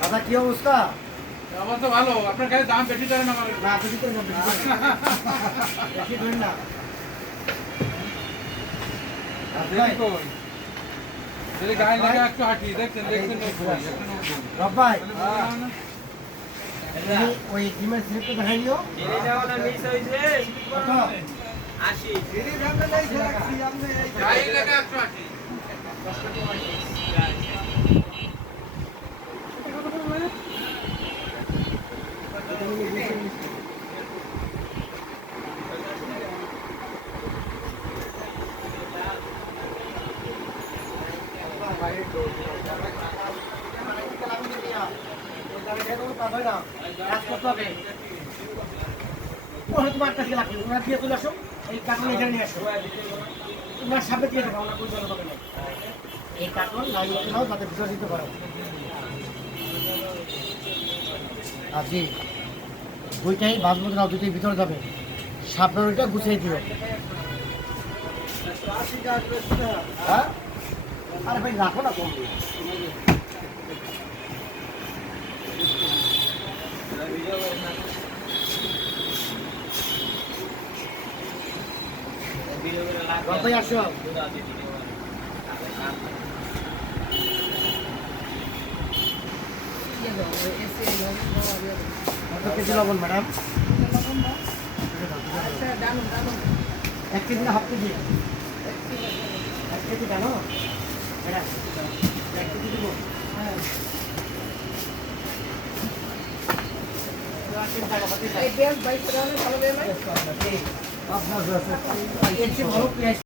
দাদা কি অবস্থা আমার তো ভালো আপনার কাছে দাম বেশি করেন আমার না বেশি করে না বেশি করে না। হ্যাঁ। ওই ডিমের স্লিপটা দেখাই নিও একটু কাজ করতে হবে ওরা তোমার কাছে লাগবে ওরা দিয়ে চলে আসো এই কার্টুন এখানে নিয়ে আসো তোমরা সামনে দিয়ে দেবো আমরা কোনো জল পাবে এই কার্টুন করে নাও যাতে ভিতরে দিতে পারো। আজি দুইটাই বাসমতি নাও দুইটাই ভিতরে যাবে। সাপের ওইটা গুছিয়ে দিও। হ্যাঁ? আরে ভাই, রাখো না কম ভাই আসো কত কেজি লবণ ম্যাডাম। এক কেজি না হাফ কেজি? এক কেজি জানো ম্যাডাম এক কেজি দিব। আপনার ভালো Bakmazlarsa. Yetim olup